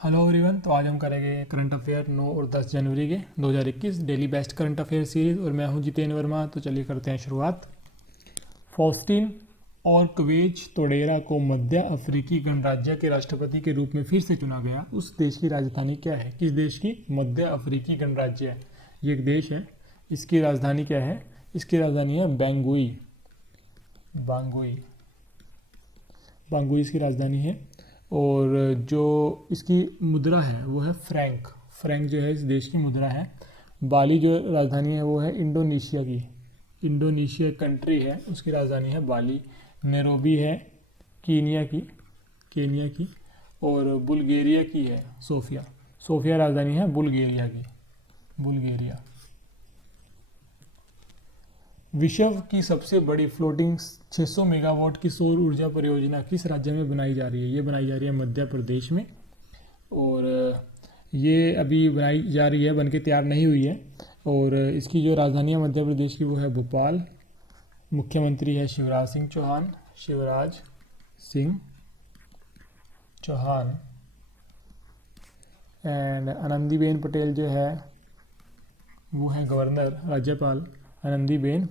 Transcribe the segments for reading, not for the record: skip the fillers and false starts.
Hello everyone. तो आज हम करेंगे करंट अफेयर 9 और 10 जनवरी के 2021 daily best current affair series और मैं हूं जितेंद्र वर्मा। तो चलिए करते हैं शुरुआत। फॉस्टीन और क्वेज तोडेरा को मध्य अफ्रीकी गणराज्य के राष्ट्रपति के रूप में फिर से चुना गया। उस देश की राजधानी क्या है? किस देश की? मध्य अफ्रीकी गणराज्य है, ये एक देश है। इसकी राजधानी क्या है? इसकी राजधानी है बैंगुई। बांगुई बांगुई इसकी राजधानी है। और जो इसकी मुद्रा है वो है फ्रैंक। फ्रैंक जो है इस देश की मुद्रा है। बाली जो राजधानी है वो है इंडोनेशिया की। इंडोनेशिया कंट्री है, उसकी राजधानी है बाली। नैरोबी है केनिया की। और बुल्गारिया की है सोफिया। सोफिया राजधानी है बुल्गारिया की। बुल्गारिया। विश्व की सबसे बड़ी फ्लोटिंग 600 मेगावाट की सौर ऊर्जा परियोजना किस राज्य में बनाई जा रही है? ये बनाई जा रही है मध्य प्रदेश में। और ये अभी बनाई जा रही है, बनके तैयार नहीं हुई है। और इसकी जो राजधानी है मध्य प्रदेश की वो है भोपाल। मुख्यमंत्री है शिवराज सिंह चौहान। एंड आनंदीबेन पटेल जो है वो है गवर्नर, राज्यपाल आनंदीबेन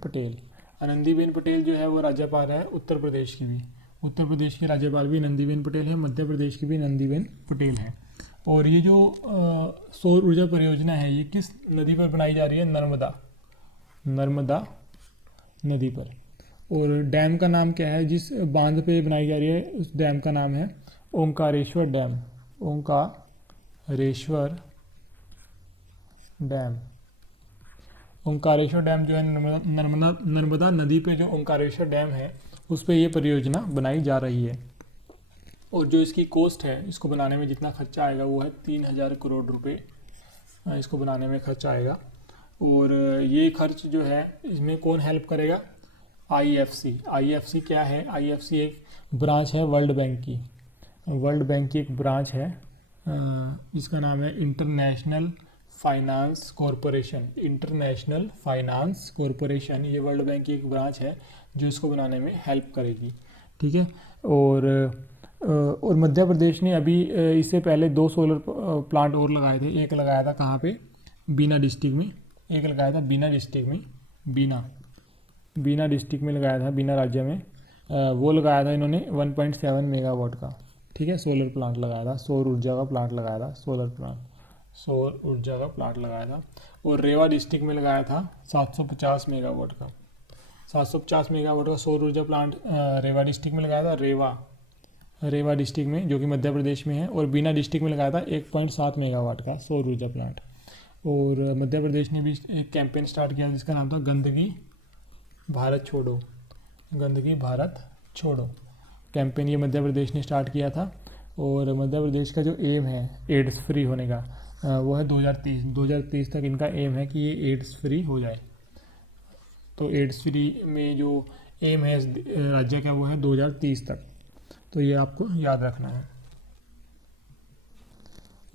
पटेल जो है वो राज्यपाल है उत्तर प्रदेश की भी। उत्तर प्रदेश की राज्यपाल भी आनंदीबेन पटेल है, मध्य प्रदेश की भी आनंदीबेन पटेल है। और ये जो सौर ऊर्जा परियोजना है ये किस नदी पर बनाई जा रही है? नर्मदा नदी पर। और डैम का नाम क्या है जिस बांध पे बनाई जा रही है? उस डैम का नाम है ओंकारेश्वर डैम। ओंकारेश्वर डैम जो है नर्मदा नदी पे जो ओंकारेश्वर डैम है उस पे ये परियोजना बनाई जा रही है। और जो इसकी कॉस्ट है, इसको बनाने में जितना खर्चा आएगा वो है 3000 करोड़ रुपए इसको बनाने में खर्चा आएगा। और ये खर्च जो है इसमें कौन हेल्प करेगा? आईएफसी क्या है? आईएफसी एक ब्रांच है वर्ल्ड बैंक की एक ब्रांच है जिसका नाम है इंटरनेशनल फाइनेंस कॉरपोरेशन। ये वर्ल्ड बैंक की एक ब्रांच है जो इसको बनाने में हेल्प करेगी। ठीक है। और मध्य प्रदेश ने अभी इससे पहले 2 सोलर प्लांट और लगाए थे। एक लगाया था कहाँ पे? बीना डिस्ट्रिक्ट में। एक लगाया था बीना डिस्ट्रिक्ट में लगाया था, बीना राज्य में। वो लगाया था इन्होंने 1.7 मेगावाट का। ठीक है, सोलर प्लांट लगाया था, सौर ऊर्जा का प्लांट लगाया था। और रेवा डिस्ट्रिक्ट में लगाया था 750 मेगावाट का। 750 मेगावाट का सौर ऊर्जा प्लांट रेवा डिस्ट्रिक्ट में लगाया था। रेवा डिस्ट्रिक्ट में, जो कि मध्य प्रदेश में है। और बीना डिस्ट्रिक्ट में लगाया था 1.7 मेगावाट का सौर ऊर्जा प्लांट। और मध्य प्रदेश ने भी एक कैंपेन स्टार्ट किया जिसका नाम था गंदगी भारत छोड़ो कैंपेन। ये मध्य प्रदेश ने स्टार्ट किया था। और मध्य प्रदेश का जो एम है एड्स फ्री होने का वो है 2030 तक इनका एम है कि ये एड्स फ्री हो जाए। तो एड्स फ्री में जो एम है राज्य का वो है 2030 तक। तो ये आपको याद रखना है।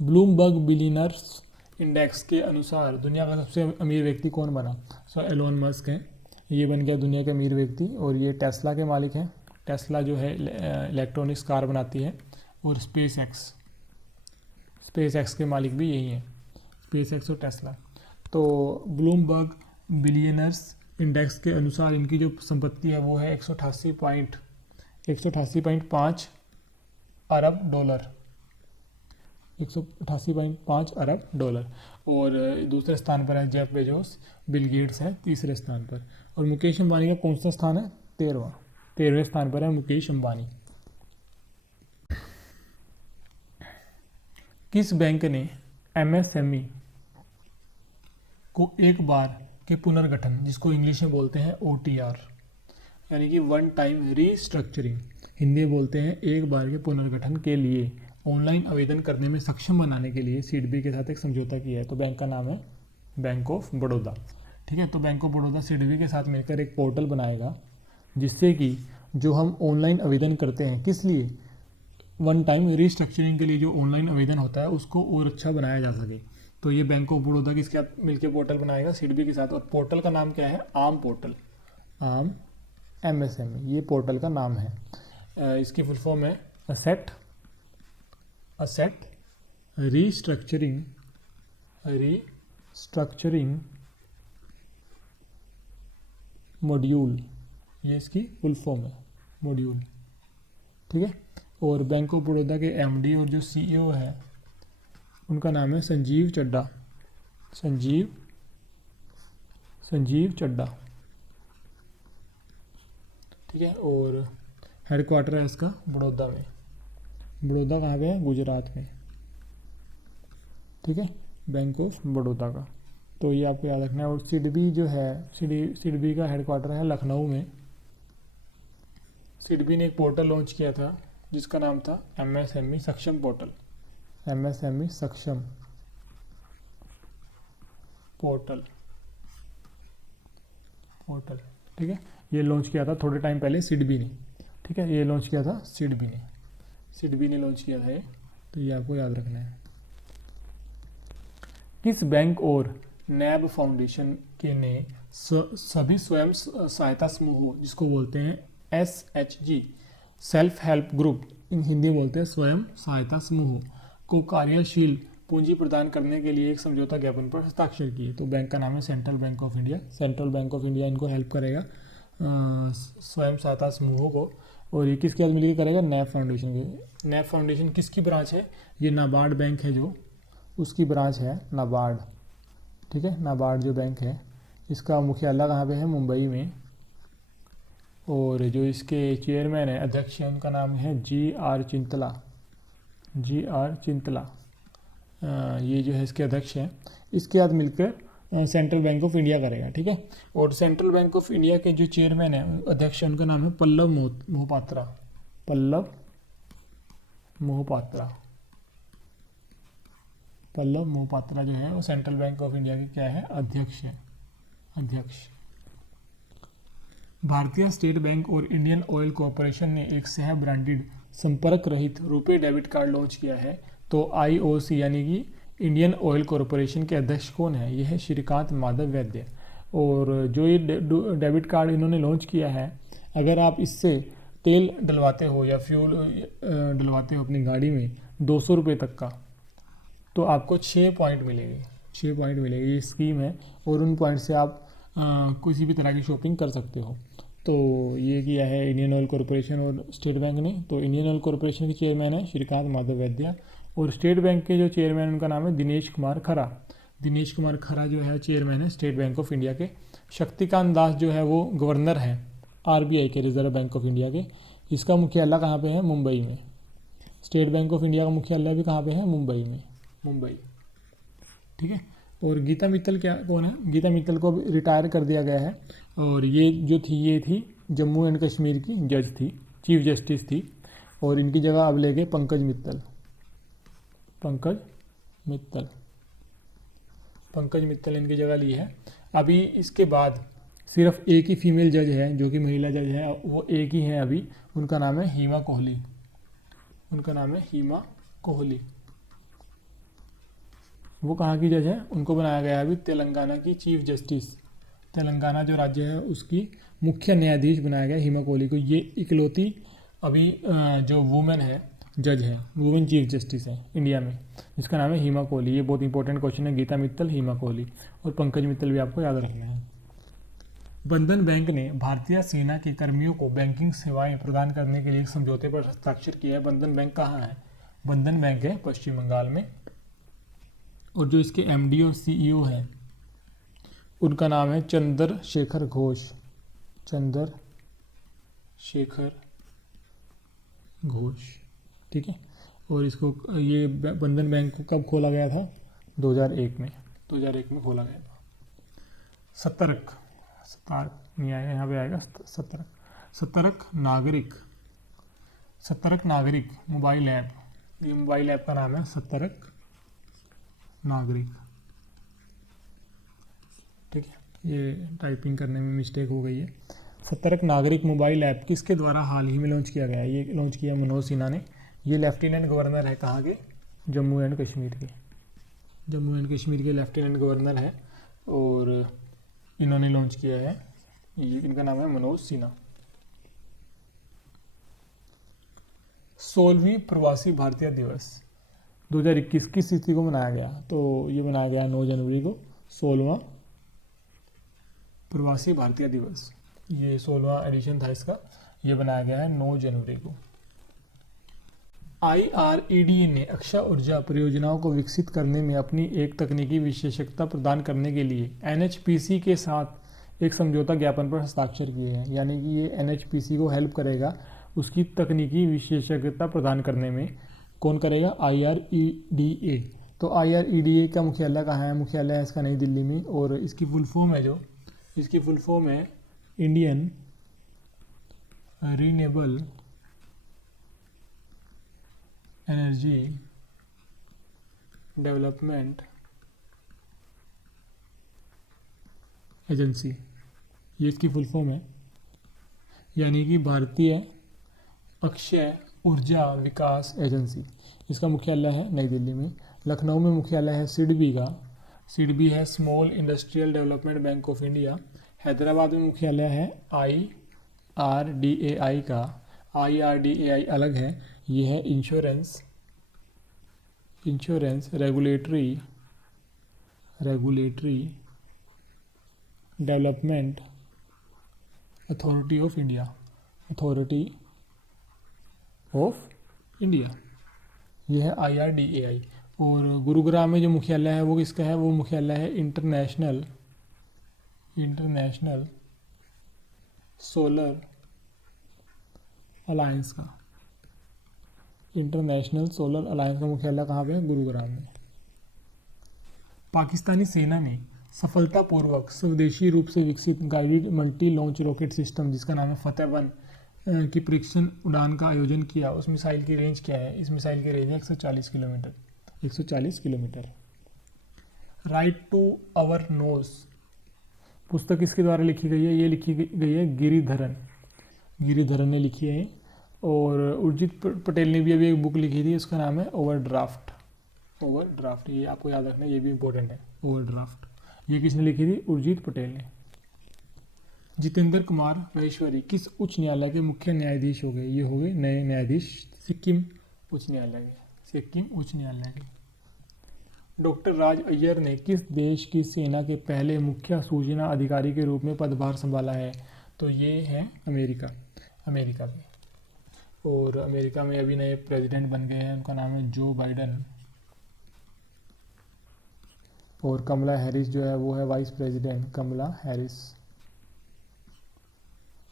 ब्लूमबर्ग बिलियनर्स इंडेक्स के अनुसार दुनिया का सबसे अमीर व्यक्ति कौन बना? एलोन मस्क है, ये बन गया दुनिया के अमीर व्यक्ति। और ये टेस्ला के मालिक हैं। टेस्ला जो है इलेक्ट्रॉनिक्स कार बनाती है। और स्पेस एक्स के मालिक भी यही हैं, स्पेस एक्स और टेस्ला। तो ब्लूमबर्ग बिलियनर्स इंडेक्स के अनुसार इनकी जो संपत्ति है वो है 188.5 अरब डॉलर। और दूसरे स्थान पर है जेफ बेजोस, बिल गेट्स है तीसरे स्थान पर। और मुकेश अंबानी का कौन सा स्थान है? 13वें स्थान पर है मुकेश अंबानी। किस बैंक ने एमएसएमई को एक बार के पुनर्गठन, जिसको इंग्लिश में बोलते हैं ओटीआर, यानी कि वन टाइम रीस्ट्रक्चरिंग, हिंदी में बोलते हैं एक बार के पुनर्गठन के लिए ऑनलाइन आवेदन करने में सक्षम बनाने के लिए सिडबी के साथ एक समझौता किया है? तो बैंक का नाम है बैंक ऑफ बड़ौदा। ठीक है। तो बैंक ऑफ बड़ौदा सिडबी के साथ मिलकर एक पोर्टल बनाएगा जिससे कि जो हम ऑनलाइन आवेदन करते हैं, किस लिए? वन टाइम रीस्ट्रक्चरिंग के लिए जो ऑनलाइन आवेदन होता है उसको और अच्छा बनाया जा सके। तो ये बैंक ऑफ बड़ौदा किसके साथ मिलकर पोर्टल बनाएगा? सिडबी के साथ। और पोर्टल का नाम क्या है? आम एमएसएमई, ये पोर्टल का नाम है। इसकी फुल फॉर्म है असेट रीस्ट्रक्चरिंग मॉड्यूल, ये इसकी फुल फॉर्म है, मॉड्यूल। ठीक है। और बैंक ऑफ बड़ौदा के एमडी और जो सीईओ है उनका नाम है संजीव चड्ढा, संजीव चड्ढा। ठीक है। और हेडक्वार्टर है इसका बड़ौदा में। बड़ौदा कहाँ पे है? गुजरात में। ठीक है, बैंक ऑफ बड़ौदा का, तो ये आपको याद रखना है। और सिडबी जो है, सिडबी का हेडक्वार्टर है लखनऊ में। सिडबी ने एक पोर्टल लॉन्च किया था जिसका नाम था एमएसएमई सक्षम पोर्टल, एमएसएमई सक्षम पोर्टल। ठीक है, ये लॉन्च किया था थोड़े टाइम पहले सिडबी ने। ठीक है, ये लॉन्च किया था सिडबी ने लॉन्च किया था ये, तो ये आपको याद रखना है। किस बैंक और नैब फाउंडेशन के ने सभी स्वयं सहायता समूहों, जिसको बोलते हैं SHG, सेल्फ हेल्प ग्रुप, इन हिंदी बोलते हैं स्वयं सहायता समूहों, को कार्यशील पूंजी प्रदान करने के लिए एक समझौता ज्ञापन पर हस्ताक्षर किए? तो बैंक का नाम है central bank of India. Central bank of India इनको हेल्प करेगा स्वयं सहायता समूहों को। और ये किसके साथ मिलकर करेगा? नैब फाउंडेशन के। नैब फाउंडेशन किसकी ब्रांच है? ये नाबार्ड बैंक है जो, उसकी ब्रांच है नाबार्ड। ठीक है, नाबार्ड जो बैंक है इसका मुख्यालय कहाँ पे है? मुंबई में। और जो इसके चेयरमैन है, अध्यक्ष है, उनका नाम है GR चिंतला। ये जो है इसके अध्यक्ष हैं। इसके साथ मिलकर सेंट्रल बैंक ऑफ इंडिया करेगा। ठीक है। और सेंट्रल बैंक ऑफ इंडिया के जो चेयरमैन है, अध्यक्ष, उनका नाम है पल्लव मोहपात्रा। पल्लव मोहपात्रा जो है वो सेंट्रल बैंक ऑफ इंडिया के क्या है? अध्यक्ष है, अध्यक्ष। भारतीय स्टेट बैंक और इंडियन ऑयल कॉरपोरेशन ने एक सह ब्रांडेड संपर्क रहित रुपे डेबिट कार्ड लॉन्च किया है। तो IOC यानी कि इंडियन ऑयल कॉरपोरेशन के अध्यक्ष कौन है? यह है श्रीकांत माधव वैद्य। और जो ये डेबिट कार्ड इन्होंने लॉन्च किया है, अगर आप इससे तेल डलवाते हो या फ्यूल डलवाते हो अपनी गाड़ी में 200 रुपये तक का, तो आपको 6 पॉइंट मिलेंगे। 6 पॉइंट मिलेंगे, ये स्कीम है। और उन पॉइंट से आप किसी भी तरह की शॉपिंग कर सकते हो। तो ये किया है इंडियन ऑयल कॉरपोरेशन और स्टेट बैंक ने। तो इंडियन ऑयल कॉरपोरेशन के चेयरमैन है श्रीकांत माधव वैद्य, और स्टेट बैंक के जो चेयरमैन उनका नाम है दिनेश कुमार खरा। दिनेश कुमार खरा जो है चेयरमैन है स्टेट बैंक ऑफ इंडिया के। शक्तिकांत दास जो है वो गवर्नर है RBI के, रिजर्व बैंक ऑफ इंडिया के। इसका मुख्यालय कहाँ पे है? मुंबई में। स्टेट बैंक ऑफ इंडिया का मुख्यालय भी कहाँ पे है? मुंबई में, मुंबई। ठीक है। और गीता मित्तल क्या कौन है? गीता मित्तल को अब रिटायर कर दिया गया है। और ये जो थी, ये थी जम्मू एंड कश्मीर की जज थी, चीफ जस्टिस थी। और इनकी जगह अब ले गए पंकज मित्तल इनकी जगह ली है। अभी इसके बाद सिर्फ एक ही फीमेल जज है जो कि महिला जज है, वो एक ही है अभी। उनका नाम है हीमा कोहली। वो कहाँ की जज है? उनको बनाया गया है अभी तेलंगाना की चीफ जस्टिस। तेलंगाना जो राज्य है उसकी मुख्य न्यायाधीश बनाया गया हीमा कोहली को। ये इकलौती अभी जो वुमेन है, जज है, वुमेन चीफ जस्टिस है इंडिया में, जिसका नाम है हीमा कोहली। ये बहुत इंपॉर्टेंट क्वेश्चन है। गीता मित्तल, हीमा कोहली और पंकज मित्तल भी आपको याद रखना है। बंधन बैंक ने भारतीय सेना के कर्मियों को बैंकिंग सेवाएं प्रदान करने के लिए एक समझौते पर हस्ताक्षर किया है। बंधन बैंक कहाँ है? बंधन बैंक है पश्चिम बंगाल में। और जो इसके MD और CEO है उनका नाम है चंद्रशेखर घोष। ठीक है। और इसको, ये बंधन बैंक को कब खोला गया था? 2001 में खोला गया था। सतर्क नहीं आएगा, यहाँ पे आएगा सतर्क नागरिक मोबाइल ऐप। ये मोबाइल ऐप का नाम है सतर्क नागरिक। ठीक है, ये टाइपिंग करने में मिस्टेक हो गई है। सतर्क नागरिक मोबाइल ऐप किसके द्वारा हाल ही में लॉन्च किया गया है? ये लॉन्च किया मनोज सिन्हा ने। ये लेफ्टिनेंट गवर्नर है कहाँ के? जम्मू एंड कश्मीर के लेफ्टिनेंट गवर्नर है। और इन्होंने लॉन्च किया है, इनका नाम है मनोज सिन्हा। 16वीं प्रवासी भारतीय दिवस 2021 किस तिथि को मनाया गया? तो ये मनाया गया 9 जनवरी को, 16वां प्रवासी भारतीय दिवस। ये 16वां एडिशन था इसका, ये बनाया गया है 9 जनवरी को। IREDA ने अक्षय ऊर्जा परियोजनाओं को विकसित करने में अपनी एक तकनीकी विशेषज्ञता प्रदान करने के लिए NHPC के साथ एक समझौता ज्ञापन पर हस्ताक्षर किए हैं। यानी कि ये NHPC को हेल्प करेगा उसकी तकनीकी विशेषज्ञता प्रदान करने में। कौन करेगा? IREDA। तो IREDA का मुख्यालय कहाँ है? मुख्यालय है इसका नई दिल्ली में, और इसकी फुल फॉर्म है इसकी फुल फॉर्म है Indian renewable energy development agency, ये इसकी फुल फॉर्म है। यानी कि भारतीय अक्षय ऊर्जा विकास एजेंसी। इसका मुख्यालय है नई दिल्ली में। लखनऊ में मुख्यालय है सिडबी का, सिडबी है small industrial development bank of India. Hyderabad में मुख्यालय है IRDAI का, IRDAI अलग है, ये है insurance regulatory development authority of India, ये है IRDAI। और गुरुग्राम में जो मुख्यालय है वो किसका है? वो मुख्यालय है इंटरनेशनल सोलर अलायंस का। इंटरनेशनल सोलर अलायंस का मुख्यालय कहाँ पे है? गुरुग्राम में। पाकिस्तानी सेना ने सफलतापूर्वक स्वदेशी रूप से विकसित guided multi launch rocket system, जिसका नाम है फतेह-1 की परीक्षण उड़ान का आयोजन किया। उस मिसाइल की रेंज क्या है? इस मिसाइल की रेंज है 140 kilometre. Right to our nose पुस्तक किसके द्वारा लिखी गई है? ये लिखी गई है गिरिधरन ने लिखी है। और उर्जित पटेल ने भी अभी एक बुक लिखी थी, उसका नाम है ओवरड्राफ्ट। ये आपको याद रखना, ये भी इंपॉर्टेंट है। ओवरड्राफ्ट ये किसने लिखी थी? उर्जित पटेल ने। जितेंद्र कुमार महेश्वरी किस उच्च न्यायालय के मुख्य न्यायाधीश हो गए? ये हो गए नए न्यायाधीश सिक्किम उच्च न्यायालय के। डॉक्टर राज अय्यर ने किस देश की सेना के पहले मुख्य सूचना अधिकारी के रूप में पदभार संभाला है? तो ये है अमेरिका के। और अमेरिका में अभी नए प्रेसिडेंट बन गए हैं, उनका नाम है जो बाइडन। और कमला हैरिस जो है वो है वाइस प्रेसिडेंट, कमला हैरिस।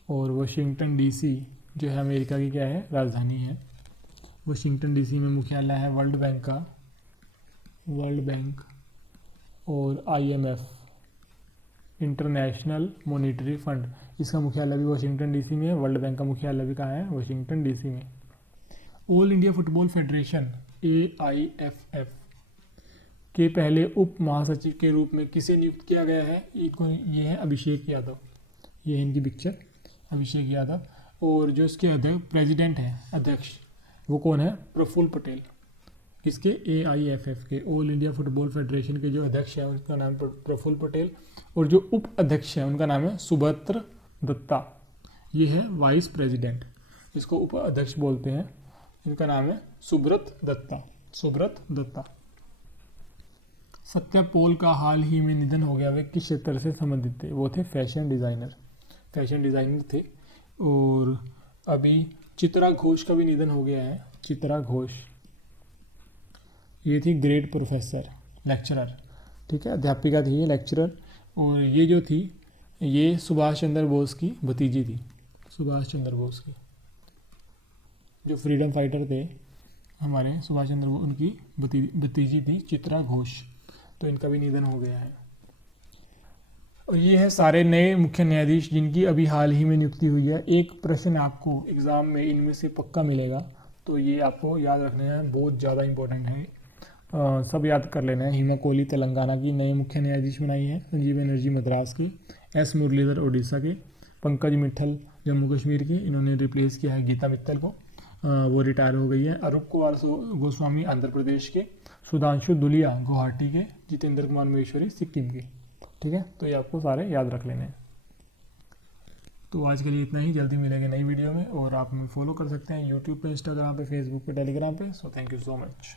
और वाशिंगटन DC जो है अमेरिका की क्या है? राजधानी है। वाशिंगटन DC में मुख्यालय है वर्ल्ड बैंक और IMF इंटरनेशनल मॉनिटरी फंड, इसका मुख्यालय भी वाशिंगटन DC में है। वर्ल्ड बैंक का मुख्यालय भी कहाँ है? वाशिंगटन DC में। All India football federation AIFF के पहले उप महासचिव के रूप में किसे नियुक्त किया गया है? ये है अभिषेक यादव। ये है इनकी पिक्चर, अभिषेक यादव। और जो इसके प्रेसिडेंट है, अध्यक्ष, वो कौन है? प्रफुल्ल पटेल। किसके? AIFF के, ऑल इंडिया फुटबॉल फेडरेशन के जो अध्यक्ष है उनका नाम प्रफुल्ल पटेल। और जो उप अध्यक्ष है उनका नाम है सुब्रत दत्ता। ये है वाइस प्रेसिडेंट, इसको उप अध्यक्ष बोलते हैं, इनका नाम है सुब्रत दत्ता। सत्या पॉल का हाल ही में निधन हो गया। वे किस क्षेत्र से संबंधित थे? वो थे फैशन डिज़ाइनर थे। और अभी चित्रा घोष का भी निधन हो गया है। चित्रा घोष ये थी ग्रेड प्रोफेसर, लेक्चरर, ठीक है, अध्यापिका थी ये, लेक्चरर। और ये जो थी ये सुभाष चंद्र बोस की भतीजी थी। सुभाष चंद्र बोस की जो फ्रीडम फाइटर थे हमारे सुभाष चंद्र बोस, उनकी भतीजी थी चित्रा घोष। तो इनका भी निधन हो गया है। और ये है सारे नए मुख्य न्यायाधीश जिनकी अभी हाल ही में नियुक्ति हुई है। एक प्रश्न आपको एग्ज़ाम में इनमें से पक्का मिलेगा, तो ये आपको याद रखना है, बहुत ज़्यादा इंपॉर्टेंट है। सब याद कर लेना है। हिमा कोहली तेलंगाना की नए मुख्य न्यायाधीश बनाई है। संजीव बनर्जी मद्रास के, S मुरलीधर उड़ीसा के, पंकज मित्तल जम्मू कश्मीर के, इन्होंने रिप्लेस किया है गीता मित्तल को, वो रिटायर हो गई है। अरूप कुमार गोस्वामी आंध्र प्रदेश के, सुधांशु दुलिया गुवाहाटी के, जितेंद्र कुमार महेश्वरी सिक्किम के, ठीक है। तो ये आपको सारे याद रख लेने हैं। तो आज के लिए इतना ही, जल्दी मिलेंगे नई वीडियो में। और आप हमें फॉलो कर सकते हैं यूट्यूब पे, इंस्टाग्राम पे, फेसबुक पे, टेलीग्राम पे। So thank you so much.